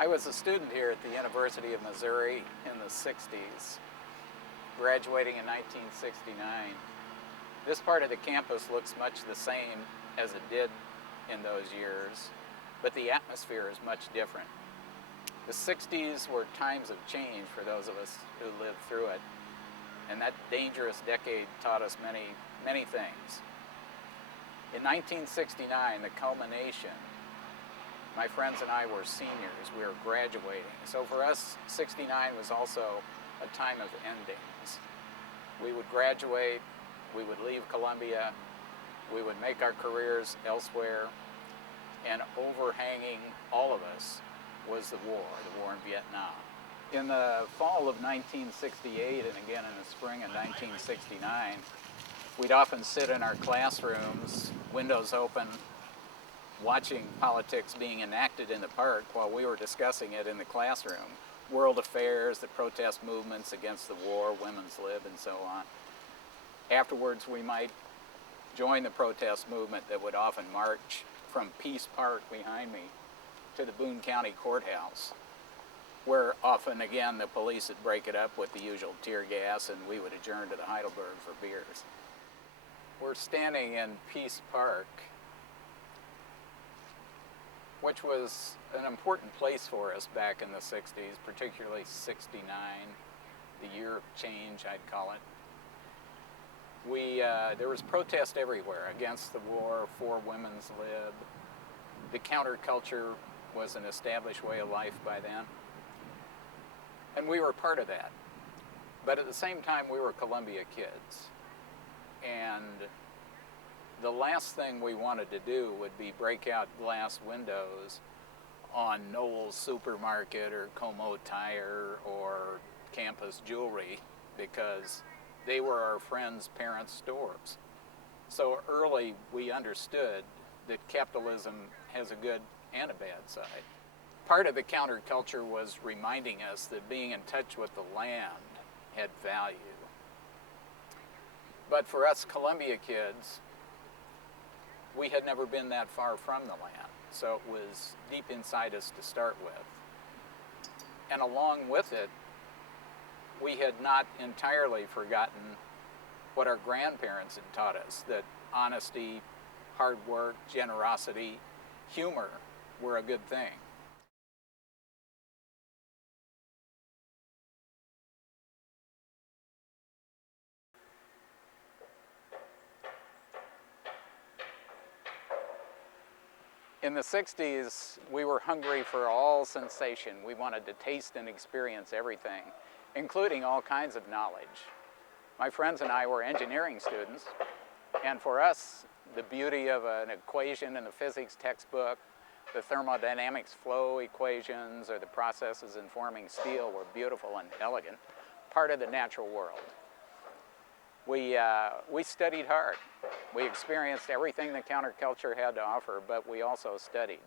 I was a student here at the University of Missouri in the 60s, graduating in 1969. This part of the campus looks much the same as it did in those years, but the atmosphere is much different. The 60s were times of change for those of us who lived through it, and that dangerous decade taught us many things. In 1969, the culmination, my friends and I were seniors, we were graduating. So for us, 69 was also a time of endings. We would graduate, we would leave Columbia, we would make our careers elsewhere, and overhanging all of us was the war in Vietnam. In the fall of 1968 and again in the spring of 1969, we'd often sit in our classrooms, windows open, watching politics being enacted in the park while we were discussing it in the classroom. World affairs, the protest movements against the war, women's lib, and so on. Afterwards, we might join the protest movement that would often march from Peace Park behind me to the Boone County Courthouse, where often, again, the police would break it up with the usual tear gas and we would adjourn to the Heidelberg for beers. We're standing in Peace Park, which was an important place for us back in the 60s, particularly 69, the year of change, I'd call it. There was protest everywhere against the war, for women's lib. The counterculture was an established way of life by then. And we were part of that. But at the same time, we were Columbia kids. And the last thing we wanted to do would be break out glass windows on Knoll's Supermarket or Como Tire or Campus Jewelry because they were our friends' parents' stores. So early we understood that capitalism has a good and a bad side. Part of the counterculture was reminding us that being in touch with the land had value. But for us Columbia kids, we had never been that far from the land, so it was deep inside us to start with. And along with it, we had not entirely forgotten what our grandparents had taught us, that honesty, hard work, generosity, humor were a good thing. In the 60s, we were hungry for all sensation. We wanted to taste and experience everything, including all kinds of knowledge. My friends and I were engineering students, and for us, the beauty of an equation in a physics textbook, the thermodynamics flow equations, or the processes in forming steel were beautiful and elegant, part of the natural world. We studied hard. We experienced everything the counterculture had to offer, but we also studied.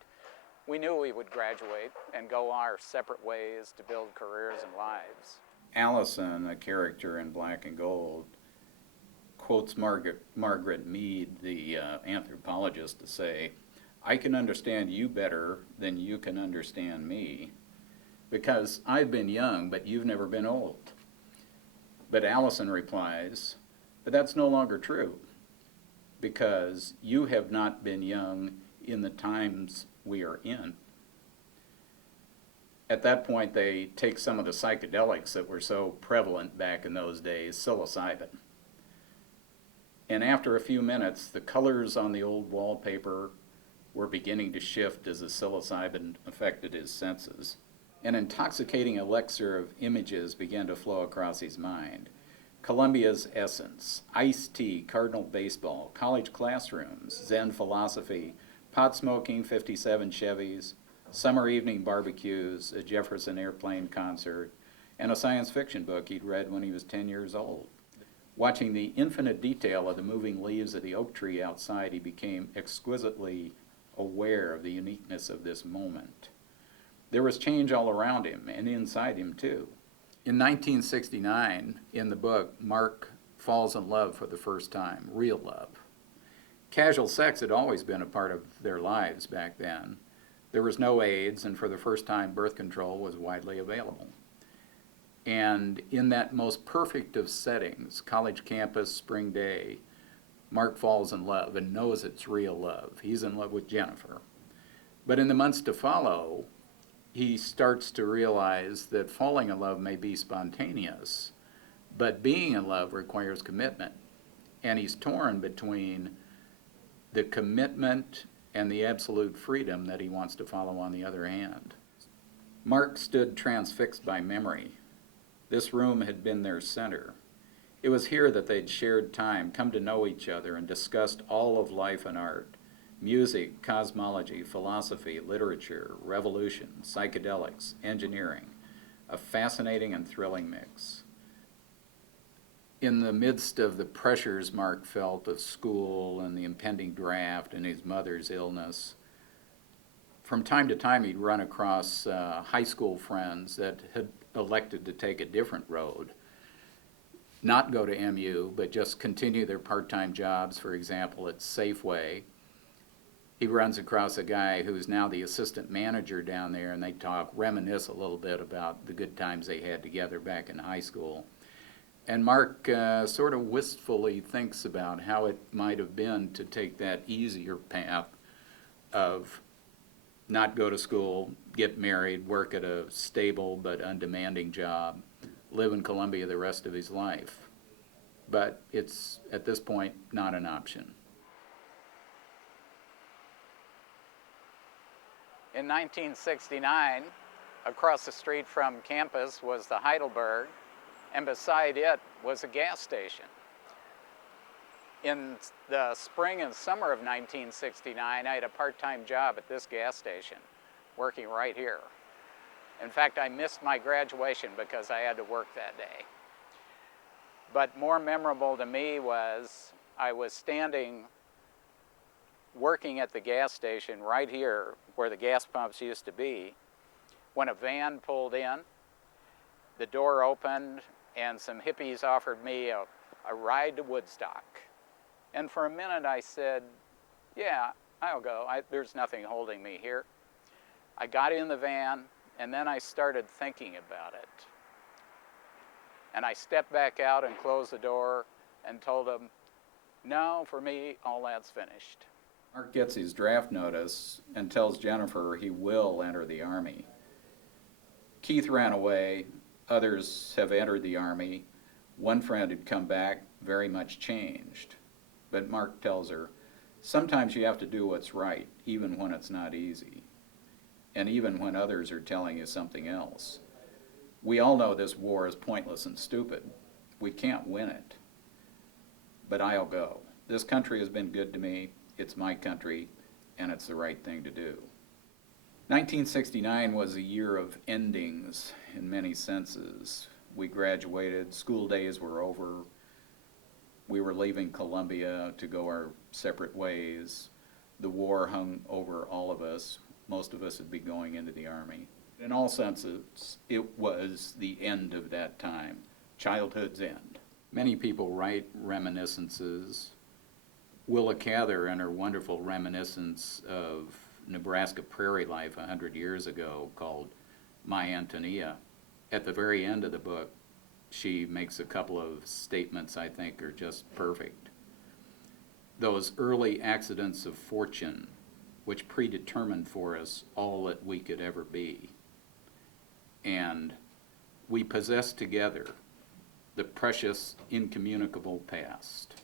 We knew we would graduate and go our separate ways to build careers and lives. Allison, a character in Black and Gold, quotes Margaret Mead, the anthropologist, to say, "I can understand you better than you can understand me, because I've been young, but you've never been old." But Allison replies, "But that's no longer true, because you have not been young in the times we are in." At that point, they take some of the psychedelics that were so prevalent back in those days, psilocybin. And after a few minutes, the colors on the old wallpaper were beginning to shift as the psilocybin affected his senses. An intoxicating elixir of images began to flow across his mind. Columbia's essence, iced tea, Cardinal baseball, college classrooms, Zen philosophy, pot smoking 57 Chevys, summer evening barbecues, a Jefferson Airplane concert, and a science fiction book he'd read when he was 10 years old. Watching the infinite detail of the moving leaves of the oak tree outside, he became exquisitely aware of the uniqueness of this moment. There was change all around him and inside him too. In 1969, in the book, Mark falls in love for the first time, real love. Casual sex had always been a part of their lives back then, There was no AIDS, and for the first time, birth control was widely available. And in that most perfect of settings, college campus, spring day, Mark falls in love and knows it's real love. He's in love with Jennifer. But in the months to follow, he starts to realize that falling in love may be spontaneous, but being in love requires commitment. And he's torn between the commitment and the absolute freedom that he wants to follow on the other hand. Mark stood transfixed by memory. This room had been their center. It was here that they'd shared time, come to know each other, and discussed all of life and art: music, cosmology, philosophy, literature, revolution, psychedelics, engineering. A fascinating and thrilling mix. In the midst of the pressures Mark felt of school and the impending draft and his mother's illness, from time to time he'd run across high school friends that had elected to take a different road, not go to MU, but just continue their part-time jobs, for example, at Safeway. He runs across a guy who's now the assistant manager down there, and they talk, reminisce a little bit about the good times they had together back in high school. And Mark sort of wistfully thinks about how it might have been to take that easier path of not go to school, get married, work at a stable but undemanding job, live in Columbia the rest of his life. But it's, at this point, not an option. In 1969, across the street from campus was the Heidelberg, and beside it was a gas station. In the spring and summer of 1969, I had a part-time job at this gas station, working right here. In fact, I missed my graduation because I had to work that day. But more memorable to me was I was standing working at the gas station right here where the gas pumps used to be when a van pulled in, the door opened, and some hippies offered me a ride to Woodstock. And for a minute I said, yeah, I'll go. There's nothing holding me here. I got in the van, and then I started thinking about it. And I stepped back out and closed the door and told them, no, for me, all that's finished. Mark gets his draft notice and tells Jennifer he will enter the Army. Keith ran away. Others have entered the Army. One friend had come back very much changed. But Mark tells her, sometimes you have to do what's right, even when it's not easy, and even when others are telling you something else. We all know this war is pointless and stupid. We can't win it. But I'll go. This country has been good to me. It's my country, and it's the right thing to do. 1969 was a year of endings in many senses. We graduated, school days were over, we were leaving Columbia to go our separate ways. The war hung over all of us. Most of us would be going into the Army. In all senses, it was the end of that time, childhood's end. Many people write reminiscences. Willa Cather, in her wonderful reminiscence of Nebraska prairie life 100 years ago called My Antonia, at the very end of the book, she makes a couple of statements I think are just perfect. Those early accidents of fortune which predetermined for us all that we could ever be. And we possess together the precious, incommunicable past.